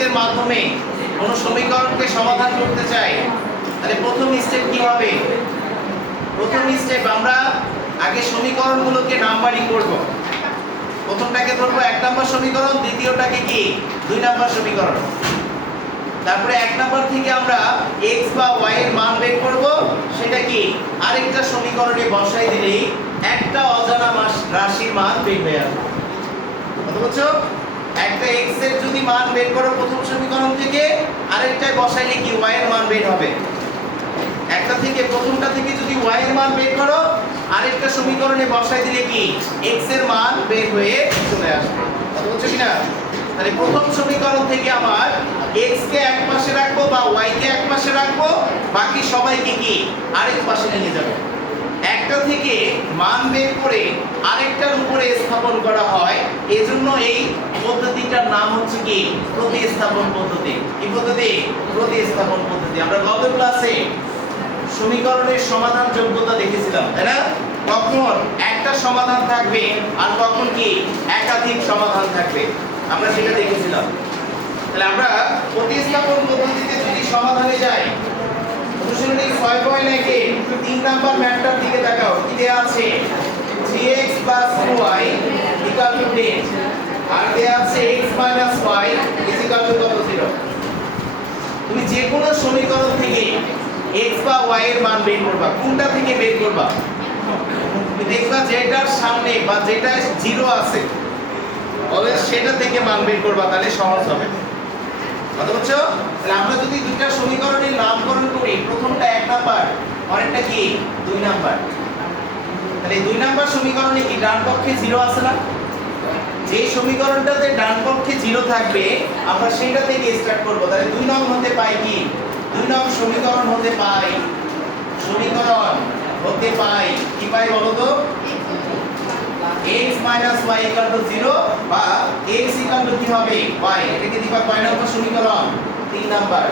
পদ্ধতির মাধ্যমে কোন সমীকরণকে সমাধান করতে চাই, তাহলে প্রথম স্টেপ কি হবে? প্রথম স্টেপ আমরা আগে সমীকরণগুলোকে নাম্বারিং করব। প্রথমটাকে ধরবো 1 নম্বর সমীকরণ, দ্বিতীয়টাকে কি 2 নম্বর সমীকরণ। তারপরে 1 নম্বর থেকে আমরা x বা y এর মান বের করব, সেটা কি আরেকটা সমীকরণে বসাই দিলেই একটা অজানা রাশির মান বের হয়ে আসবে। কথা বুঝছো? একটা x এর যদি মান বের করো প্রথম সমীকরণ থেকে, আরেকটায় বসাইলে কি y এর মান বের হবে। একটা থেকে প্রথমটা থেকে যদি y এর মান বের করো, আরেকটা সমীকরণে বসাই দিলে কি x এর মান বের হয়ে চলে আসবে। কথা বুঝছো কিনা? তাহলে প্রথম সমীকরণ থেকে আমার x কে এক পাশে রাখবো বা y কে এক পাশে রাখবো, বাকি সবাইকে কি আরেক পাশে নিয়ে যাব। একটা থেকে মান বের করে আরেকটার উপরে স্থাপন করা হয়, এজন্য এই পদ্ধতিটার নাম হচ্ছে কি প্রতিস্থাপন পদ্ধতি। কি পদ্ধতি? প্রতিস্থাপন পদ্ধতি। আমরা গত ক্লাসে সমীকরণের সমাধান যোগ্যতা দেখেছিলাম, তাই না? কখন একটা সমাধান থাকবে আর কখন কি একাধিক সমাধান থাকবে, আমরা সেটা দেখেছিলাম। তাহলে আমরা প্রতিস্থাপন পদ্ধতিতে যদি সমাধানে যাই, অনুশীলনী 6.1 এ 3 নাম্বার ম্যাথটার দিকে তাকাও। কি দেয়া আছে? 3x + 2y = 10 আর দেয়া আছে x - y = 0। তুমি যে কোনো সমীকরণ থেকে x বা y এর মান বের করবা, কোনটা থেকে বের করবা? তুমি দেখবা যেটার সামনে বা যেটা 0 আছে অলওয়েজ সেটা থেকে মান বের করবা, তাহলে সহজ হবে। কথা বুঝছো? তাহলে আমরা যদি দুইটা সমীকরণের নামকরণ করি, প্রথমটা 1 নাম্বার, পরেরটা কি 2 নাম্বার। তাহলে 2 নাম্বার সমীকরণে কি ডান পক্ষে 0 আছে না? যে সমীকরণটাতে ডান পক্ষে 0 থাকবে আমরা সেটা থেকে স্টার্ট করব। তাহলে 2 নং হতে পাই কি 2 নং সমীকরণ হতে পাই, সমীকরণ হতে পাই কি পাই বলো তো? x - y = 0 বা x = কি হবে y, এটাকে দিবা কয় নম্বর সমীকরণ? 3 নাম্বার।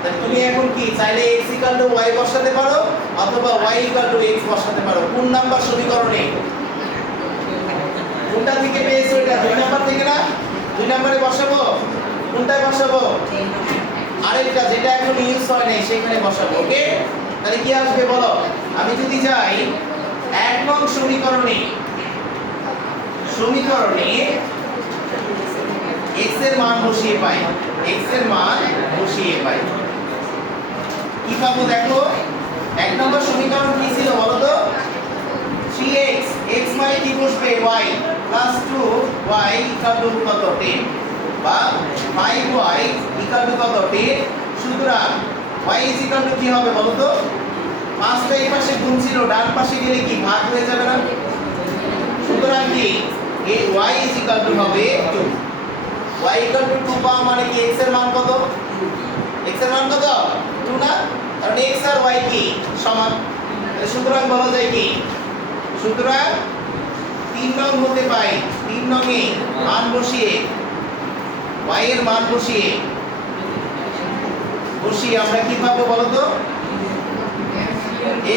তাহলে তুমি এখন কি চাইলে x = y বসাতে পারো অথবা y = x বসাতে পারো। কোন নাম্বার সমীকরণে? কোনটা থেকে পেয়েছো এটা? 2 নাম্বার থেকে না? 2 নম্বরে বসাবো। কোনটায় বসাবো? আরেকটা যেটা এখন ইউজ হয় নাই সেখানে বসাবো। ওকে? তাহলে কি আসবে বলো? আমি যদি যাই 1 নং সমীকরণে x এর মান বসিয়ে পাই, x এর মান বসিয়ে পাই, কি পাবো দেখো? 1 নম্বর সমীকরণ কি ছিল বলো তো? 3x, x মানে কি বসবে y + 2y = কত? 10 বা 5y = কত? 10। সুতরাং y কি হবে বলো তো? 5টা এই পাশে গুণ ছিল, ডান পাশে গেলে কি ভাগ হয়ে যাবে না? সুতরাং কি এই y হবে 2। y = 2 পাওয়া মানে কি x এর মান কত? x এর মান কত? 2 না? কারণ x আর y কি সমান। তাহলে সুতরাং বলা যায় কি, সুতরাং 3 নং হতে পাই, 3 নং এ মান বসিয়ে y এর মান বসিয়ে আমরা কি পাবো বলো তো?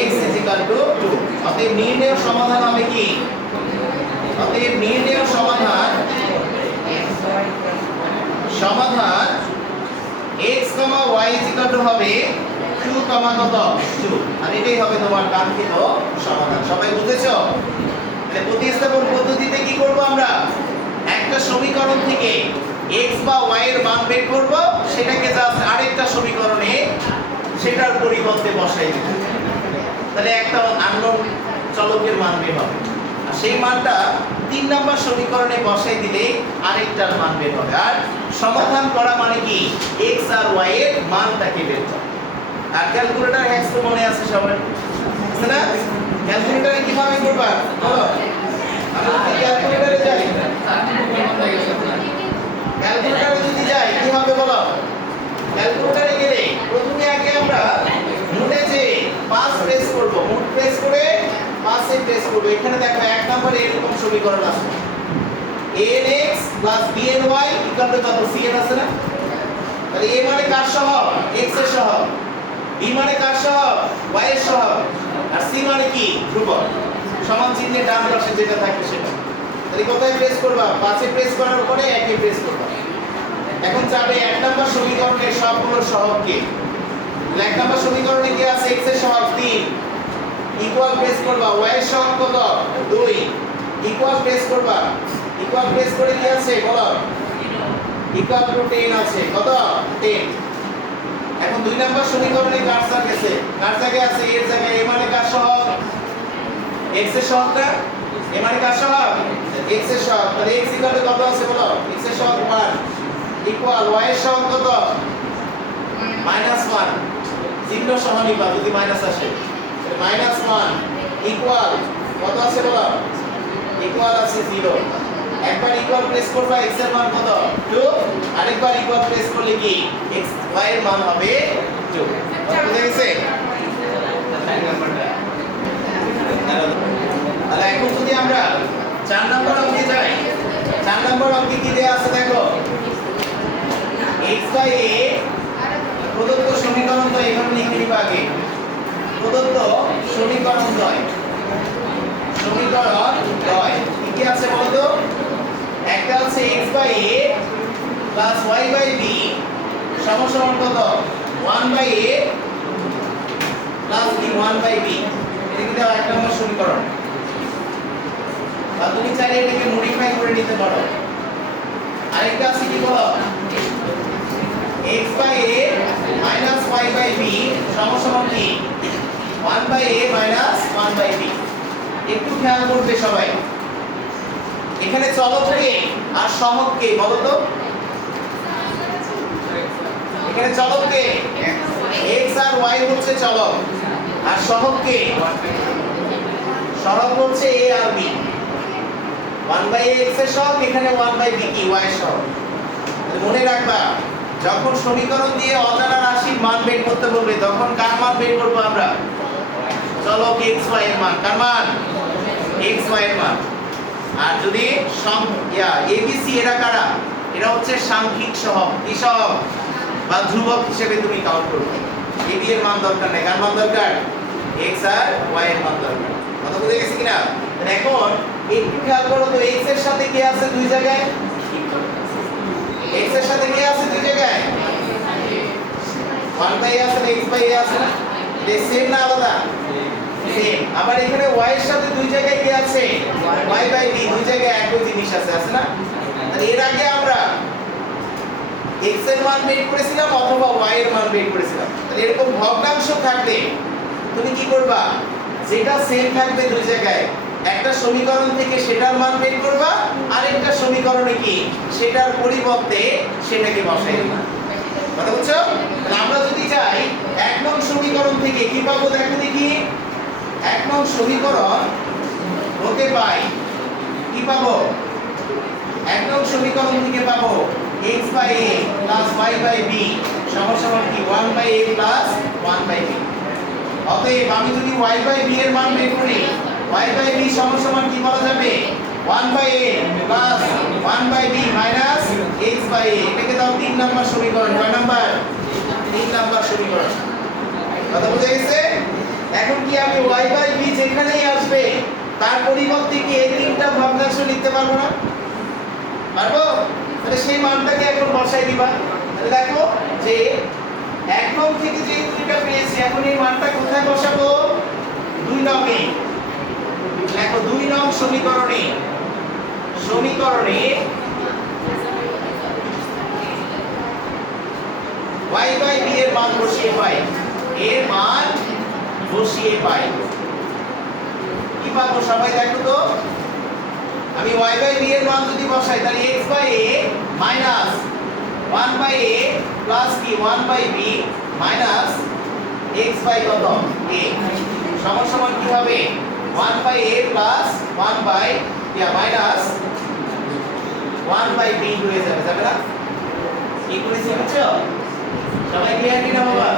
x = 2। অতএব নির্ণেয় সমাধান হবে কি? অতএব নির্ণেয় সমাধান x, y = হবে 2, কত? 2। আর এটাই হবে তোমার কাঙ্ক্ষিত সমাধান। সবাই বুঝেছো? তাহলে প্রতিস্থাপন পদ্ধতিতে কি করব আমরা? একটা সমীকরণ থেকে x বা y এর মান বের করব, সেটাকে জাস্ট আরেকটা সমীকরণে সেটার পরিবর্তে বসাই দেব। তাহলে একটা আননোন চলকের মান বের হবে, আর সেই মানটা 3 নাম্বার সমীকরণে বসাই দিলে আরেকটার মান বের হবে। আর সমাধান করা মানে কি x আর y এর মানটাকে বের করা। আর ক্যালকুলেটর হ্যাক্স তো মনে আছে সবার, আছে না? ক্যালকুলেটরে কিভাবে করবা বলো? আমরা কি ক্যালকুলেটরে যাই? ক্যালকুলেটরে যদি যাই কি হবে বলো? ক্যালকুলেটরে গেলে প্রথমে আগে আমরা নোটে যে 5 প্রেস করব, নোট প্রেস করে 5 এ প্রেস করব। এখানে দেখো 1 নম্বরে এরকম সমীকরণ আছে, ax + bny = কত? cn আছে না? তাহলে a মানে কার সহগ? x এর সহগ, b মানে কার সহগ? y এর সহগ, আর c মানে কি ধ্রুবক। সমান চিহ্নের ডান পাশে যেটা থাকবে সেটা। তাহলে কোথায় প্রেস করবা? 5 এ প্রেস করার পরে 1 এ প্রেস করবা। এখন চাবে এক নম্বর সমীকরণের সবগুলো সহগকে। এক নম্বর সমীকরণে কি আছে? x এর সহগ 3 ইকুয়াল প্রেস করবা, y এর সহগ কত? 2 ইকুয়াল প্রেস করবা, ইকুয়াল প্রেস করে কি আছে বলো? ইকুয়াল টু 10 আছে। কত? 10। এখন 2 নম্বর সমীকরণে কার্সর গেছে, কার জায়গায় আছে? এর জায়গায়। এ মানে কার সহগ? x এর সহগটা। এ মানে কার সহগ? x এর সহগ। তাহলে x ইকুয়াল টু কত আছে বলো? x এর সহগ 1 ইকুয়াল y এর সহগ কত? -1। চিহ্ন সমানুপাত যদি মাইনাস আসে, তাহলে -1 ইকুয়াল কত আছে বলো? ইকুয়াল আছে 0। একবার ইকুয়াল প্রেস করবা, x এর মান কত? 2। আরেকবার ইকুয়াল প্রেস করলে কি x y এর মান হবে 2। বুঝতে গেছে? তাহলে এখন যদি আমরা 4 নম্বর অঙ্কে যাই, 4 নম্বর অঙ্কে কি দেয়া আছে দেখো। x বাই a প্রদত্ত সমীকরণ তো এভাবে লিখে নিবা আগে। প্রদত্ত সমীকরণ দ্বয়, সমীকরণ দ্বয় কি আছে বলতো? একটা আছে x by a plus y by b সমান কত? 1 by a plus b 1 by b। এটা কি দেওয়া এক নম্বর সমীকরণ। বা তুমি চাইলে এটাকে মডিফাই করে নিতে পারো। আরেকটা আছে কি বলো? x by a minus y by b সমান কি? 1 by a minus 1 by b। একটু খেয়াল করবে সবাই, এখানে চলককে আর সহগকে বলো তো। এখানে চলককে x আর y হচ্ছে চলক, আর সহগকে সহগ হচ্ছে a আর b। 1 বাই a x এর সহগ, এখানে 1 বাই b কি y এর সহগ। মনে রাখবা, যখন সমীকরণ দিয়ে অজানা রাশির মান বের করতে বলবে তখন কার মান বের করব আমরা? চলক x y এর মান। কার মান? x y এর মান। আর যদি abc এরা কারা? এরা হচ্ছে সাংখ্যিক সহগ। কি সহগ? বা ধ্রুবক হিসেবে তুমি কাউন্ট করবে। ab এর মান দরকার নেই। কার মান দরকার? x আর y এর মান দরকার। কথা বুঝে গেছে কিনা? এখন একটু খেয়াল করো তো, x এর সাথে কি আছে দুই জায়গায়? x এর সাথে কি আছে দুই জায়গায়? 1 বাই a আছে না x বাই a আছে না? এটা সেম না আলাদা? সেম। আবার এখানে y এর সাথে দুই জায়গায় কি আছে? y by b। দুই জায়গায় একই জিনিস আছে না? তাহলে এর আগে আমরা x এর মান বের করেছিলাম অথবা y এর মান বের করেছিলাম। তাহলে এরকম ভগ্নাংশ থাকলে তুমি কি করবা? যেটা সেম থাকবে দুই জায়গায়, একটা সমীকরণ থেকে সেটার মান বের করবা, আরেকটা সমীকরণে কি সেটার পরিবর্তে সেটাকে বসাই দিবা। কথা বুঝছো? তাহলে আমরা যদি যাই 1 নং সমীকরণ থেকে কি পাবো দেখো দেখি। 1 নং সমীকরণ হতে পাই কি পাবো? 1 নং সমীকরণ থেকে পাবো x by a plus y by b সমান কি 1 by a plus 1 by b। অতএব আমি যদি y বাই b এর মান বের করি, y বাই b সমান কি বলা যাবে? 1 by a plus 1 by b minus x by a। এটাকে দাও 3 নাম্বার সমীকরণ। কয় নাম্বার? 3 নাম্বার সমীকরণ। কথা বুঝে গেছে? এখন কি আমি y বাই b যেখানেই আসবে তার পরিবর্তে কি এই তিনটা ভগ্নাংশ লিখতে পারবো না? পারবো? তাহলে সেই মানটাকে এখন বসাই দিবা। তাহলে দেখো যে 1 নং থেকে যে দুইটা পেয়েছি, এখন এই মানটা কোথায় বসাবো? 2 নংয়ে। দেখো 2 নং সমীকরণে y বাই b এর মান বসিয়ে পাই, এর মান বসিয়ে পাই। কি পাবো সবাই দেখো তো? আমি y বাই b এর মান যদি বসাই তাহলে x by a minus 1 by a plus কি 1 by b minus x by কত? a সমান কি হবে? 1 by a plus 1 by minus 1 by b হয়ে যাবে, যাবে না? কি করেছি বুঝছো? সবাই ক্লিয়ার কি না বাবা?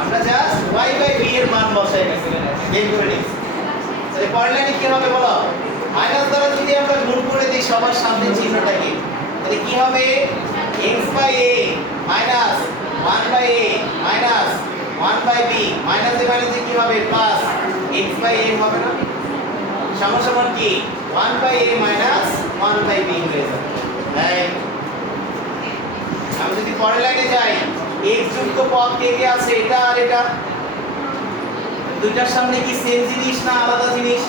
আমরা জাস্ট y বাই b এর মান বসাই বের করে নিচ্ছি। তাহলে পরের লাইনে কি হবে বলো? মাইনাস দ্বারা যদি আমরা গুণ করে দিই সবার সামনে চিহ্নটা কি, তাহলে কি হবে? x by a minus 1 by a minus 1 by b মাইনাসে মাইনাসে কি হবে? প্লাস x বাই a হবে না? সমান কি 1 by a minus 1 by b হয়ে যাবে। আমি যদি পরের লাইনে যাই x যুক্ত পদ কে কে আছে এটা আর এটা, দুইটার সামনে কি সেম জিনিস না আলাদা জিনিস?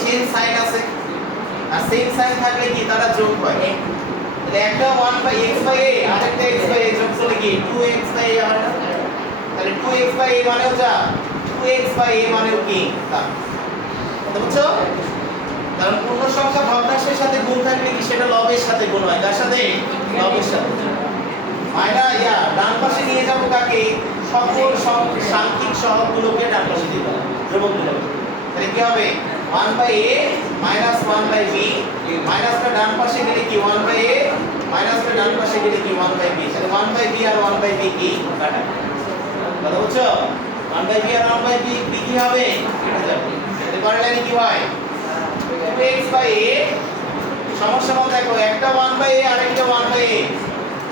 সেম সাইন আছে, আর সেম সাইন থাকলে কি তারা যোগ হয়। তাহলে একটা 1/x/a আরেকটা x/a যোগ করলে কি 2x/a হয় না? তাহলে 2x/a মানেও যা 2x/a মানেও কি তা। বুঝছো? কারণ পূর্ণ সংখ্যা ভগ্নাংশের সাথে গুণ থাকলে কি সেটা লবের সাথে গুণ হয়, কার সাথে? লবের সাথে। ডান পাশে নিয়ে যাব কাকে? সকল সাংখ্যিক সহগগুলোকে ডান পাশে দিব, ধ্রুবকগুলো। তাহলে কি হবে 1/a মাইনাস 1/b, মাইনাসটা ডান পাশে গেলে কি 1/a, মাইনাসটা ডান পাশে গেলে কি 1/b। তাহলে 1/b আর 1/b কি কাটা, কথা বুঝছো? 1/b আর 1/b কি হবে? কেটে যাবে। তাহলে পরের লাইনে কি হয় 2x/a সমস্যা দেখো, একটা 1/a আর একটা 1/a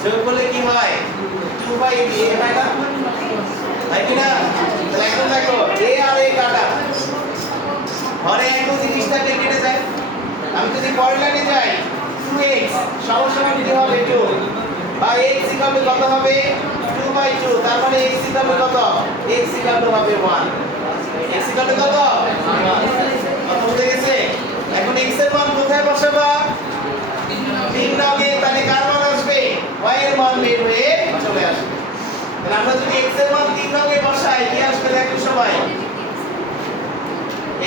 যোগ করলে কি হয় 2/b হয় না? তাই কি না? তাহলে এখন দেখো a আর a কাটা, ঘরে একই জিনিসটাকে কেটে যায়। আমি যদি পরের লাইনে যাই 2x সমস্যা কি হবে 2, বা x ইকুয়াল কত হবে 2/2, তার মানে x ইকুয়াল কত? x ইকুয়াল হবে 1, x ইকুয়াল কত? 1। কত হয়ে গেছে? এখন x এর মান কোথায় বসাবা? 3 নগে, তাহলে কার মান আসবে? y এর মান বের হয়ে চলে আসবে। তাহলে আমরা যদি x এর মান 3 নগে বসাই কি আসবে দেখো সবাই?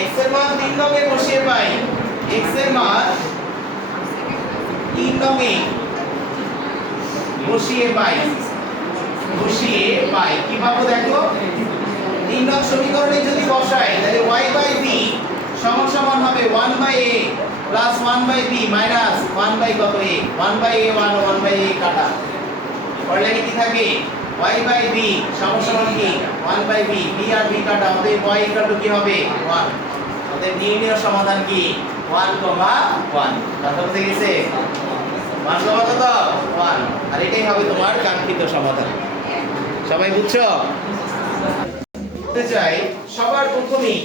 x এর মান 3 নগে বসিয়ে পাই, x এর মান 3 নগে বসিয়ে পাই কি পাবো দেখো? 3 নং সমীকরণে যদি বসাই তাহলে y/b সমান হবে 1/a plus 1/b minus 1/a, 1/a 1/a কাটা। পরের লাইনে কি থাকে? y/b সমান কি 1/b, b আর b কাটা হবে, y কি হবে 1। আমাদের নির্ণয় সমাধান কি 1, 1। কথা বুঝে গেছে? 1, কত? 1। আর এটাই হবে তোমার কাঙ্ক্ষিত সমাধান। সবাই বুঝছো? চাই সবার প্রথমেই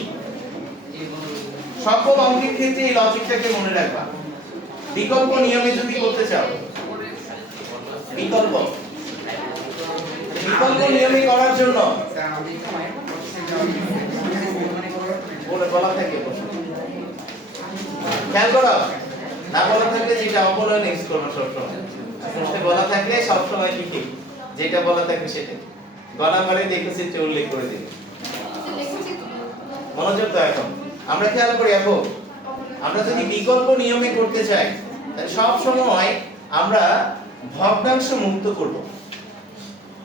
সকল অঙ্কের ক্ষেত্রে এই লজিকটাকে মনে রাখবা। বিকল্প নিয়মে যদি করতে চাও, বিকল্প নিয়মে করার জন্য বলা থাকে খেয়াল করো, না বলা থাকলে যেটা অপরও নেক্সট করবো সবসময়, প্রশ্নে বলা থাকলে সবসময় কি ঠিক যেটা বলা থাকবে সেটা গলা করে দেখেছি উল্লেখ করে দিবে। মনোযোগ দাও। এখন আমরা খেয়াল করি আপু, আমরা যদি বিকল্প নিয়মে করতে চাই তাহলে সব সময় আমরা ভগ্নাংশ মুক্ত করব,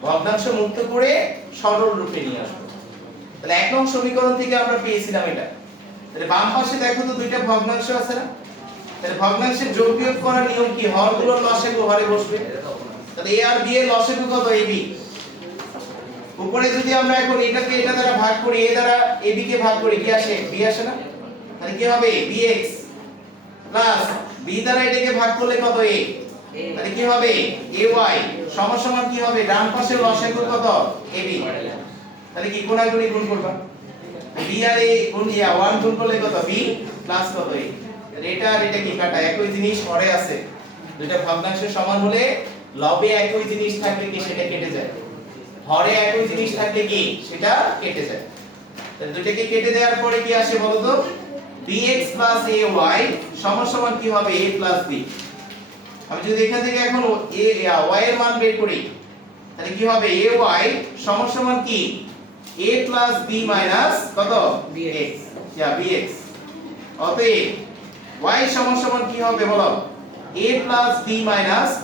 ভগ্নাংশ মুক্ত করে সরল রূপে নিয়ে আসবো। তাহলে 1 নং সমীকরণ থেকে আমরা পেয়েছিলাম এটা। তাহলে বাম পাশে দেখো তো দুইটা ভগ্নাংশ আছে না? তাহলে ভগ্নাংশের যোগ বিয়োগ করার নিয়ম কি? হরগুলোর লসাগু হরে বসবে। তাহলে a আর b এর লসাগু কত? ab। উপরে যদি আমরা এখন এটাকে এটা দ্বারা ভাগ করি, a দ্বারা ab কে ভাগ করি কি আসে? b আসে না? তাহলে কি হবে bx প্লাস b দ্বারা এটাকে ভাগ করলে কত? a। তাহলে কি হবে ay সমান কি হবে? ডান পাশের লসাগু কত? ab। তাহলে কি গুণাগুণি গুণ করবা, b আর a গুণ 1 গুণ করলে কত? b প্লাস কত? a। এটা আর এটা কি কাটা? একই জিনিস হরে আছে, দুইটা ভগ্নাংশ সমান হলে লবে একই জিনিস থাকলে কি সেটা কেটে যায়, হরে একই জিনিস থাকলে কি সেটা কেটে যায়। তাহলে দুইটাকে কেটে দেওয়ার পরে কি আসে বলো তো? bx ay সমান কি হবে? a b। আমি যদি এখান থেকে এখন y এর মান বের করি তাহলে কি হবে? ay সমান কি a b কত? bx, bx। অতএব y সমান কি হবে বলো? a b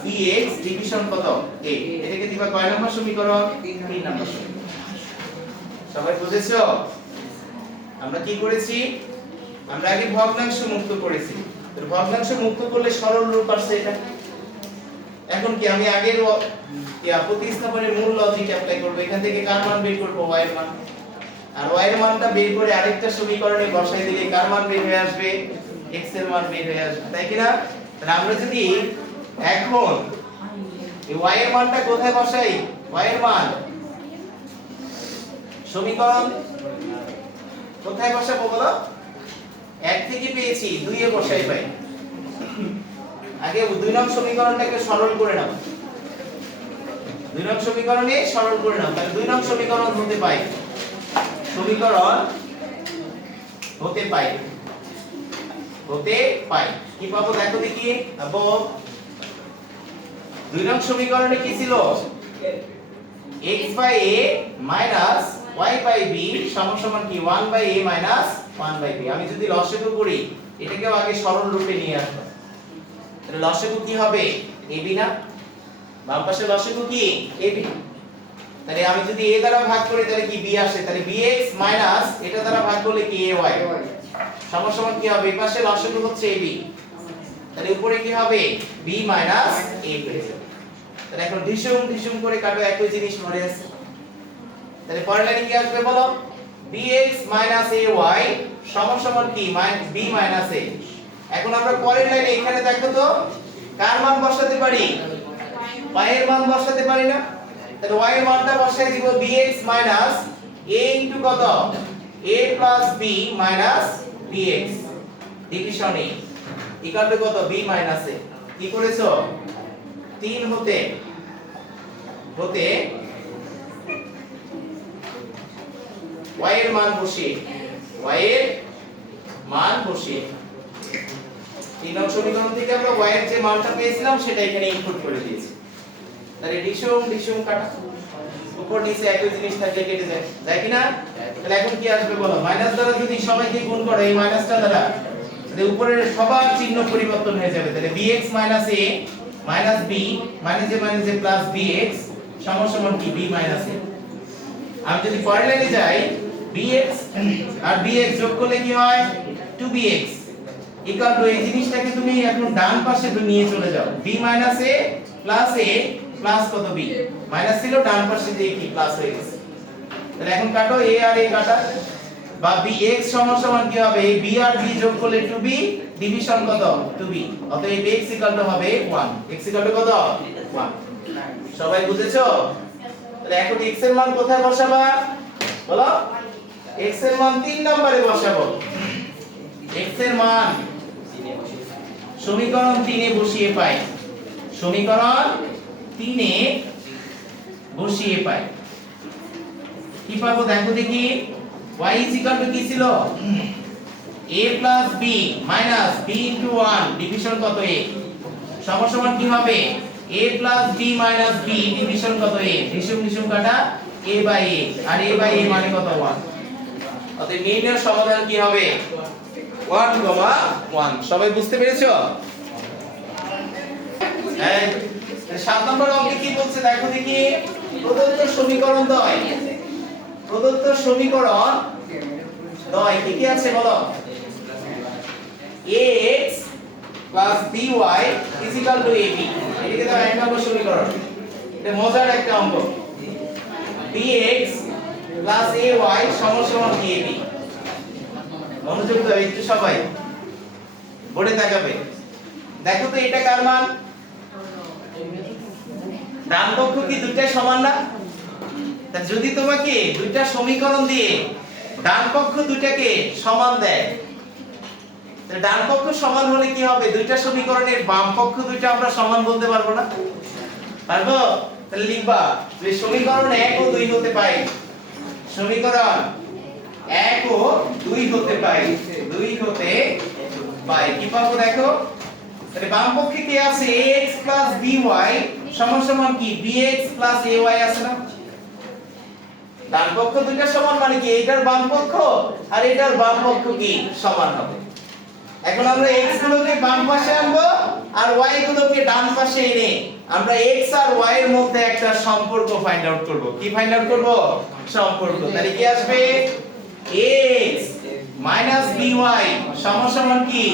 bx ডিভিশন কত? a। এটাকে দিবা কয় নম্বর সমীকরণ? 3 নম্বর সমীকরণ। সবাই বুঝেছো? আমরা কি করেছি? আমরা আগে ভগ্নাংশ মুক্ত করেছি। তো ভগ্নাংশ মুক্ত করলে সরল রূপ আসছে এটা। এখন কি আমি আগের প্রতিস্থাপনের মূল লজিক অ্যাপ্লাই করব। এখান থেকে কার মান বের করব? y এর মান। আর y এর মানটা বের করে আরেকটা সমীকরণে বসাই দিলে কার মান বের হয়ে আসবে? x এর মান বের হয়ে আসবে, তাই কি না? তাহলে আমরা যদি এখন এই y এর মানটা কোথায় বসাই? y এর মান সমীকরণ কোথায় বসাবো বলো? 1 থেকে পেয়েছি 2 এ বসাই পাই। আগে 2 নং সমীকরণটাকে সরল করে নাও। 2 নং সমীকরণে সরল করে নাও। তাহলে 2 নং সমীকরণ হতে পাই, হতে পাই কি পাবো দেখো দেখি। আবো 2 নং সমীকরণে কি ছিল? x/a minus y/b সমান কি 1/a minus 1/b। আমি যদি লসাগু করি এটাকেও আগে সরল রূপে নিয়ে আসবো। তাহলে লসাগু কি হবে? ab না? বাম পাশে লসাগু কি ab। তাহলে আমি যদি a দ্বারা ভাগ করি তাহলে কি b আসে, তাহলে bx মাইনাস এটা দ্বারা ভাগ করলে কি ay সমান কি হবে? এই পাশে লসাগু হচ্ছে ab, তাহলে উপরে কি হবে? b মাইনাস a হয়ে যাবে। তাহলে এখন ঢিসুম করে কাটো, একই জিনিস মনে আছে। তাহলে পরের লাইনে কি আসবে বলো? bx মাইনাস ay সমান কি b মাইনাস a। এখন আমরা পরের লাইনে এখানে দেখো তো কার মান বসাতে পারি? y এর মান বসাতে পারি না? তাহলে y এর মানটা বসাই দিব bx মাইনাস a ইনটু কত? a plus b minus bx ডিভিশনে ইকুয়াল টু কত? b minus a। কি করেছো? 3 হতে y এর মান বসিয়ে 3 নং সমীকরণ থেকে আমরা y এর যে মানটা পেয়েছিলাম সেটা এখানে ইনপুট করে দিয়েছি। তাহলে ডিসুম কাটা, উপর নিচে একই জিনিস থাকলে কেটে যায়, তাই কি না? তাহলে এখন কি আসবে বলো? মাইনাস দ্বারা যদি সবাইকে গুণ করো এই মাইনাসটা দ্বারা, তাহলে উপরের সবার চিহ্ন পরিবর্তন হয়ে যাবে। তাহলে bx minus a minus b minus a plus bx সমান কি b মাইনাস a। আমি যদি পরের লাইনে যাই bx আর bx যোগ করলে কি হয়? 2bx ইকুয়াল টু এই জিনিসটাকে তুমি এখন ডান পাশে নিয়ে চলে যাও, b minus a plus a plus কত b মাইনাস ছিল, ডান পাশে যে কি প্লাস হয়ে গেছে। তাহলে এখন কাটো a আর a কাটা, বা bx সমান কি হবে? b আর b যোগ করলে 2b ডিভিশন কত? 2b। অতএব x ইকুয়াল টু হবে 1। x ইকুয়াল টু কত? 1। সবাই বুঝেছো? তাহলে এখন x এর মান কোথায় বসাবা বলো? x এর মান 3 নম্বরে বসাবো। x এর মান সমীকরণ 3 এ বসিয়ে পাই, কি পাবো দেখো দেখি। y is equal to কি ছিল? a plus b minus b into 1 division কত? a সমান কি হবে? a plus b minus b division কত? a ডিসুম কাটা a by a, R a by a মানে কত? 1। অতএব নির্ণয় সমাধান কি হবে? 1, 1। সবাই বুঝতে পেরেছো? হ্যাঁ। 7 নম্বর অঙ্কে কি বলছে দেখো দেখি। প্রদত্ত সমীকরণ দ্বয় কি আছে বলো? ax plus by is equal to ab। এটাকে দাও 1 নম্বর সমীকরণ। এটা মজার একটা অঙ্ক। bx plus ay সমান কি ab। মনোযোগ দাও একটু সবাই, বোর্ডে তাকাবে। দেখো তো এটা কার মান? ডান পক্ষ কি দুইটা সমান না? তা যদি তোমাকে দুইটা সমীকরণ দিয়ে ডান পক্ষ দুইটাকে সমান দেয়, তাহলে ডান পক্ষ সমান হলে কি হবে? দুইটা সমীকরণের বাম পক্ষ দুইটা আমরা সমান বলতে পারবো না? পারবো? তাহলে লিখবা যে সমীকরণ 1 ও 2 হতে পায়, সমীকরণ 1 ও 2 হতে পায়, কি পাবো দেখো। তাহলে বাম পক্ষে কি আছে? ax by সমান কি bx ay আছে না? ডান পক্ষ দুইটা সমান মানে কি এটার বাম পক্ষ আর এটার বাম পক্ষ কি সমান হবে। এখন আমরা x গুলোকে বাম পাশে আনবো আর y গুলোকে ডান পাশে এনে আমরা x আর y এর মধ্যে একটা সম্পর্ক ফাইন্ড আউট করব। কি ফাইন্ড আউট করব? সম্পর্ক। তাহলে কি আসবে? x by সমান কি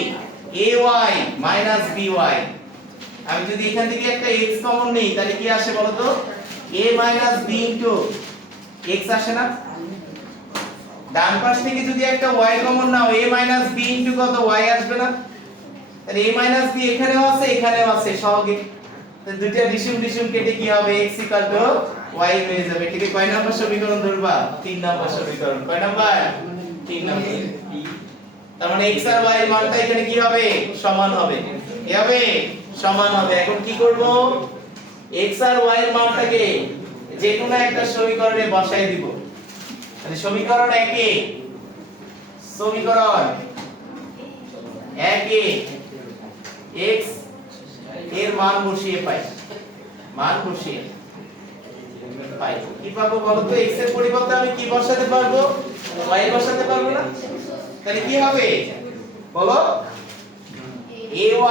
ay by। আমি যদি এখান থেকে একটা x কমন নেই তাহলে কি আসে বলো তো? a b x আসে না? ডান পাশ থেকে যদি একটা y common now a b কত y আসবে না? তাহলে a b এখানেও আছে সহগে। তাহলে দুইটা ডিসিম কেটে কি হবে? x y হয়ে যাবে। এটাকে কয় নাম্বার সমীকরণ ধরবা? 3 নাম্বার সমীকরণ। কয় নাম্বার? 3 নাম্বার। তার মানে x আর y এর মানটা এখানে কি হবে? সমান হবে। কি হবে? সমান হবে। এখন কি করব? x আর y এর মানটাকে যে কোনো একটা সমীকরণে বসাই দিব। তাহলে সমীকরণ 1 এ সমীকরণ 1 এ x এর মান বসিয়ে পাই, মান বসিয়ে পাই কি পাবো বলো তো? x এর পরিবর্তে আমি কি বসাতে পারবো? y বসাতে পারবো না? তাহলে কি হবে বলো?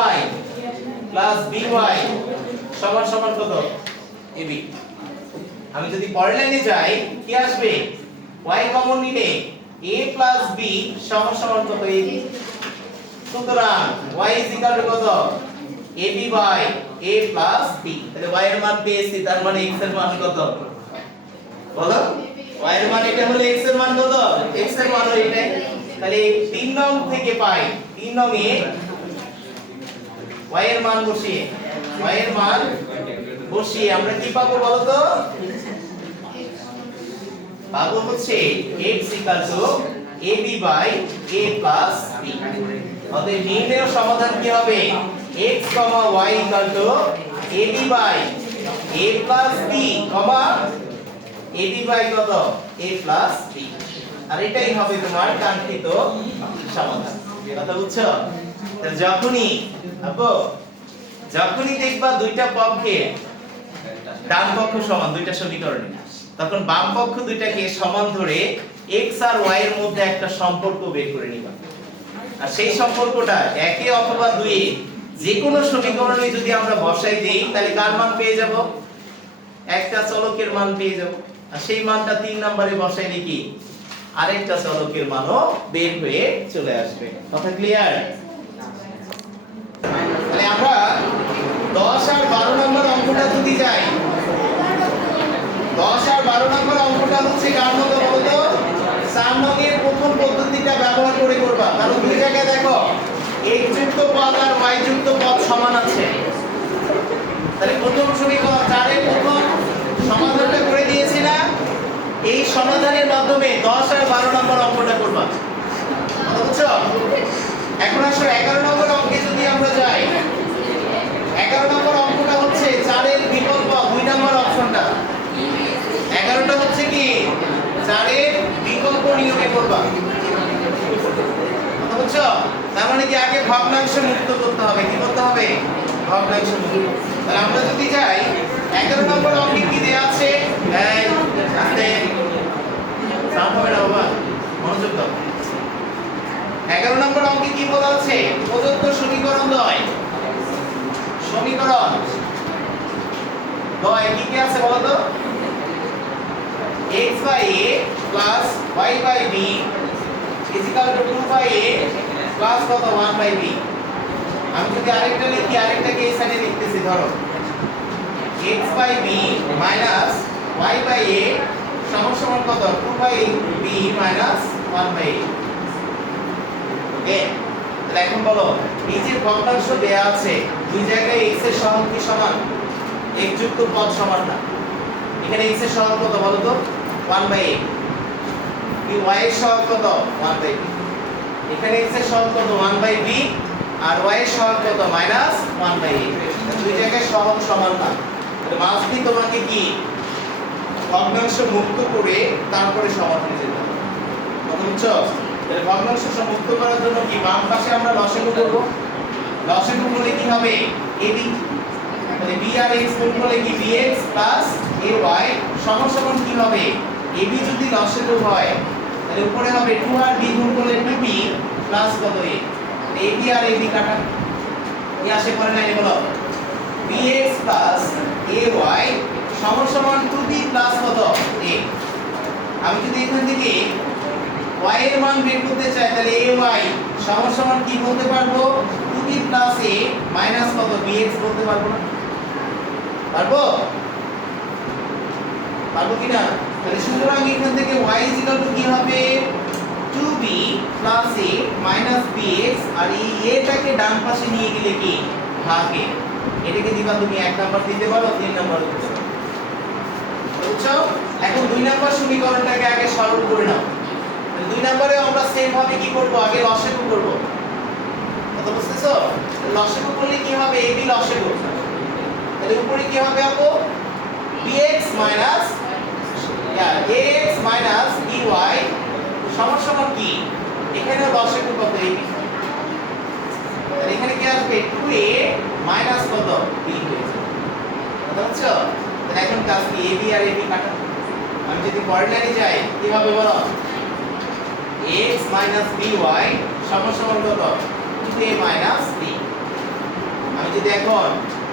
ay প্লাস by সমান সমান কত? ab। আমি যদি পরের লাইনে যাই কি আসবে? y কমন নিলে a প্লাস b সমান সমান কত? ab। সুতরাং y কত? ab by a plus b। তাহলে y এর মান পেয়েছি, তার মানে x এর মান কত বলো? y এর মান এটা হলে x এর মান কত? x এর মান হলো এটাই। তাহলে 3 নং থেকে পাই 3 নং এ y এর মান বসিয়ে, y এর মান বসিয়ে আমরা কি পাবো বলো তো? পাবো হচ্ছে x ab by a plus b। অতএব নির্ণেয় সমাধান কি হবে? x, y ab by a plus b, ab by কত? a plus b। আর এটাই হবে তোমার কাঙ্ক্ষিত সমাধান। কথা বুঝছো? তাহলে যখনই দেখবা দুইটা পক্ষে ডান পক্ষ সমান দুইটা সমীকরণে, তখন বাম পক্ষ দুইটাকে সমান ধরে x আর y এর মধ্যে একটা সম্পর্ক বের করে নিবা। আর সেই সম্পর্কটা 1 এ অথবা 2 এ যে কোনো সমীকরণে যদি আমরা বসাই দেই তাহলে কার মান পেয়ে যাব? একটা চলকের মান পেয়ে যাব। আর সেই মানটা 3 নম্বরে বসাইলে কি আরেকটা চলকের মানও বের হয়ে চলে আসবে। কথা ক্লিয়ার? তাহলে আমরা 10 আর 12 নম্বর অঙ্কটা যদি যাই, 10 আর 12 নম্বর অঙ্কটা হচ্ছে কার মতো বলতো? 4 নং এর প্রথম পদ্ধতিটা ব্যবহার করে করবা। কারণ দুই জায়গায় দেখো x যুক্ত পদ আর y যুক্ত পদ সমান আছে। তাহলে প্রথম সমীকরণ 4 এর প্রথম সমাধানটা করে দিয়েছি না? এই সমাধানের মাধ্যমে 10 আর 12 নম্বর অঙ্কটা করবা। বুঝছো? এখন আসো 11 নম্বর অঙ্কে যদি আমরা যাই, 11 নম্বর অঙ্কটা হচ্ছে 4 এর বিকল্প 2 নম্বর অপশনটা। 11টা হচ্ছে কি 4 এর বিকল্প নিয়মে করবা। কথা বুঝছো? তার মানে কি আগে ভগ্নাংশ মুক্ত করতে হবে। কি করতে হবে? ভগ্নাংশ মুক্ত। তাহলে আমরা যদি যাই 11 নম্বর অঙ্কে কি দেয়া আছে? আস্তে সাউন্ড হবে না বাবা, মনোযোগ দাও। 11 নম্বর অঙ্কে কি বলা আছে? প্রদত্ত সমীকরণ দ্বয়, সমীকরণ দ্বয় কি কি আছে বলো তো? x by a plus y by b is equal to 2 by a plus কত 1 by b। আমি যদি আরেকটা লিখি, আরেকটাকে এই সাইডে লিখতেছি, ধরো x by b minus y by a সমান সমান কত? 2 by b minus 1 by a। ওকে, তাহলে এখন বলো এই যে ভগ্নাংশ দেয়া আছে দুই জায়গায় x এর সহগ কি সমান? x যুক্ত পদ সমান না। এখানে x এর সহগ কত বলো তো? 1 by a। এই y এর সহগ কত? 1 by b। এখানে x এর সহগ কত? 1 by b আর y এর সহগ কত? -1 by a। দুই জায়গায় সহগ সমান না। তাহলে মাঝখানে তোমাকে কি ভগ্নাংশ মুক্ত করে তারপরে সমাধানে যেতে হবে। বুঝছো? তাহলে ভগ্নাংশ মুক্ত করার জন্য কি বাম পাশে আমরা লসাগু করব। লসাগু করলে কি হবে? ab। তাহলে b আর x গুণ করলে কি bx ay সমান সমান কি হবে? ab যদি লসাগু হয় তাহলে উপরে হবে 2 আর b গুণ করলে 2b প্লাস কত a। ab আর ab কাটা কি আসে পরে লাইনে বলো? bx ay সমান সমান 2b প্লাস কত a। আমি যদি এখান থেকে y এর মান বের করতে চাই তাহলে ay সমান সমান কি বলতে পারবো? 2b প্লাস a মাইনাস কত bx বলতে পারবো না? পারবো? পারবো কি না? তাহলে সুতরাং এখান থেকে y কি হবে? 2b plus a minus bx আর এই a টাকে ডান পাশে নিয়ে গেলে কি ভাগে এটাকে দিবা তুমি 1 নাম্বার দিতে পারো, 3 নাম্বার দিতে পারো। বুঝছো? এখন 2 নাম্বার সমীকরণটাকে আগে সরল করে নাও। 2 নম্বরে আমরা সেম ভাবে কি করব? আগে লসাগু করব। কথা বুঝতেছো? লসাগু করলে কি হবে? ab লসাগু। তাহলে উপরে কি হবে আপু? bx minus ax minus by সমান সমান কি এখানে লসাগু কত এই তাহলে এখানে কি আসবে 2a মাইনাস কত b হয়েছে বুঝতে পারছো তাহলে এখন কাজ কি ab আর ab কাটা আমি যদি পরের লাইনে যাই কি হবে বলো x minus by সমান সমান কত 2a minus b আমি যদি এখন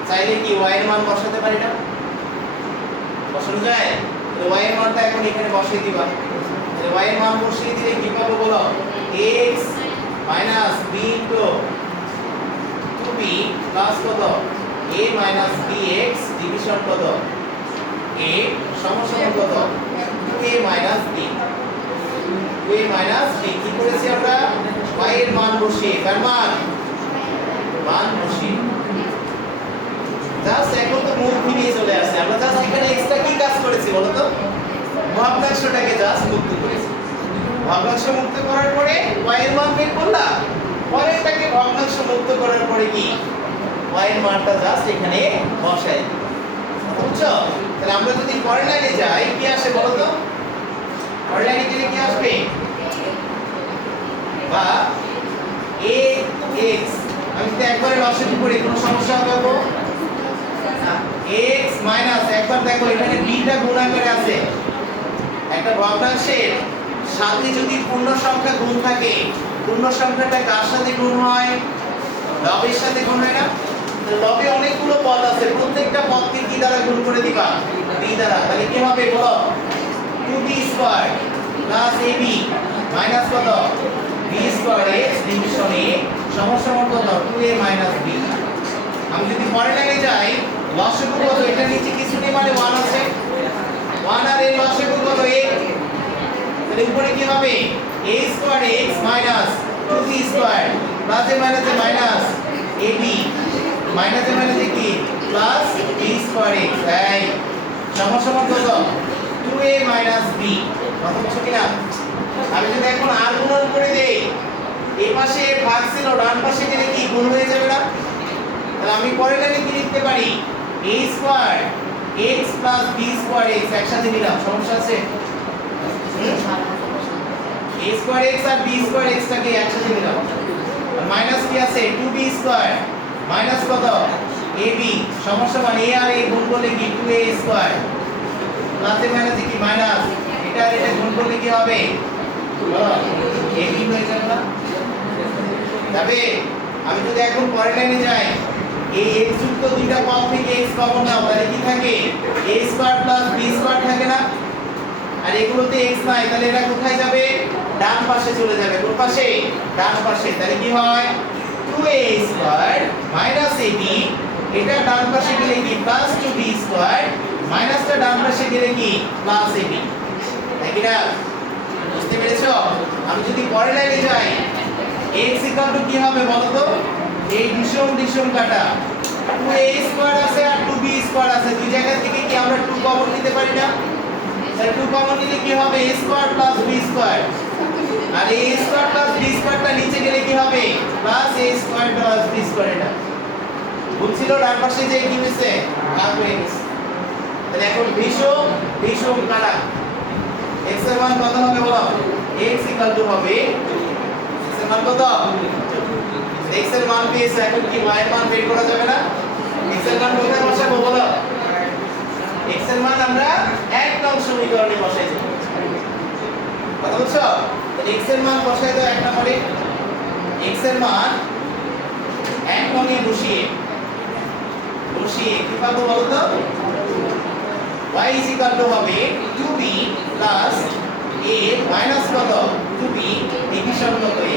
চাইলে কি y এর মান বসাতে পারি না বসানো যায় তো y এর মানটা এখন এখানে বসিয়ে দিবা তাহলে y এর মান বসিয়ে দিলে কি পাবো বলো x minus b into 2b plus কত a minus bx ডিভিশন কত a সমান সমান কত 2a minus b 2a minus b কি করেছি আমরা y এর মান বসিয়ে কার মান বসিয়ে জাস্ট এখন তো মুখ ফিরিয়ে চলে আসছে আমরা জাস্ট এখানে এক্সট্রা কি কাজ করেছি বলো তো ভগ্নাংশটাকে জাস্ট মুক্ত করেছি ভগ্নাংশ মুক্ত করার পরে y এর মান বের করলাম পরেরটাকে ভগ্নাংশ মুক্ত করার পরে কি y এর মানটা জাস্ট এখানে বসাই বুঝছো তাহলে আমরা যদি পরের লাইনে যাই কি আসে বলো তো পরের লাইনে গেলে কি আসবে বা ax আমি যদি একবারে লসাগু করি কোনো সমস্যা হবে গো x মাইনাস একবার দেখো এখানে b টা গুণ আকারে আছে একটা ভগ্নাংশের সাথে যদি পূর্ণ সংখ্যা গুণ থাকে পূর্ণ সংখ্যাটা কার সাথে গুণ হয় লবের সাথে গুণ হয় না তো লবে অনেকগুলো পদ আছে প্রত্যেকটা পদকে কি দ্বারা গুণ করে দিবা b দ্বারা তাহলে কি হবে বলো 2b square plus ab minus কত b square x division a সমান সমান কত 2a মাইনাস b আমি যদি পরের লাইনে যাই লসাগু কত এটা নিচে কিছু নেই মানে 1 আছে 1 আর এর লসাগু কত a তাহলে উপরে কি হবে a square x minus 2b square plus A minus A minus ab minus A minus কি প্লাস b স্কয়ার x এই সমান সমান কত 2a মাইনাস b কত হচ্ছে কিনা আমি যদি এখন r গুণন করে দেই এই পাশে ভাগ ছিল ডান পাশে গেলে কি গুণ হয়ে যাবে না তাহলে আমি পরের লাইনে কি লিখতে পারি a square x plus b square x একসাথে নিলাম সমস্যা আছে a স্কয়ার x আর b স্কয়ার x টাকে একসাথে নিলাম আর মাইনাস কি আছে 2b স্কয়ার মাইনাস কত ab সমস্যা মানে a আর a গুণ করলে কি 2a স্কয়ার প্লাস এ মাইনাস কি মাইনাস এটা আর এটা গুণ করলে কি হবে ab হয়ে যাবে না যাবে আমি যদি এখন পরের লাইনে যাই এই x যুক্ত দুইটা পদ থেকে x কমন নাও তাহলে কি থাকে a square plus b square থাকে না আর এগুলোতে x নাই তাহলে এটা কোথায় যাবে ডান পাশে চলে যাবে কোন পাশে ডান পাশে তাহলে কি হয় 2a স্কয়ার মাইনাস ab এটা ডান পাশে গেলে কি প্লাস 2b স্কয়ার মাইনাসটা ডান পাশে গেলে কি প্লাস ab তাই কি না বুঝতে পেরেছো আমি যদি পরের লাইনে যাই x কি হবে বলো তো এই ডিশন কাটা 2a স্কয়ার আছে আর 2b স্কয়ার আছে দুই জায়গা থেকে কি আমরা 2 কমন নিতে পারি না তাহলে 2 কমন নিলে কি হবে a square plus b square আর a স্কয়ার প্লাস b স্কয়ারটা নিচে গেলে কি হবে plus a square plus b square এটা বুঝছিল ডান পাশে যে কি হইছে ভাগ হয়ে গেছে তাহলে এখন ভীষণ কাটা x এর মান কত হবে বলো x হবে x এর মান কত x এর মান পেয়েছে এখন কি y এর মান বের করা যাবে না x এর মান কোথায় বসাবো বলো x এর মান আমরা এক নং সমীকরণে বসাই দেব কথা বুঝছো তাহলে x এর মান বসাই দাও এক নম্বরে x এর মান এক নংয়ে বসিয়ে কি পাবো বলো তো y হবে 2b plus a minus কত 2b ডিভিশন কত a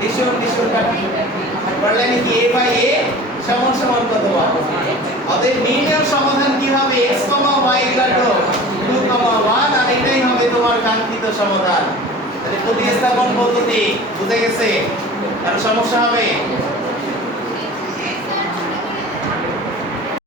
ডিভিশন কাটি পড়লে কি a বাই a সমান সমান কত পাবো অতএব নির্ণয় সমাধান কি হবে x, y 2, 1 আর এটাই হবে তোমার কাঙ্ক্ষিত সমাধান তাহলে প্রতিস্থাপন পদ্ধতি বুঝে গেছে আর সমস্যা হবে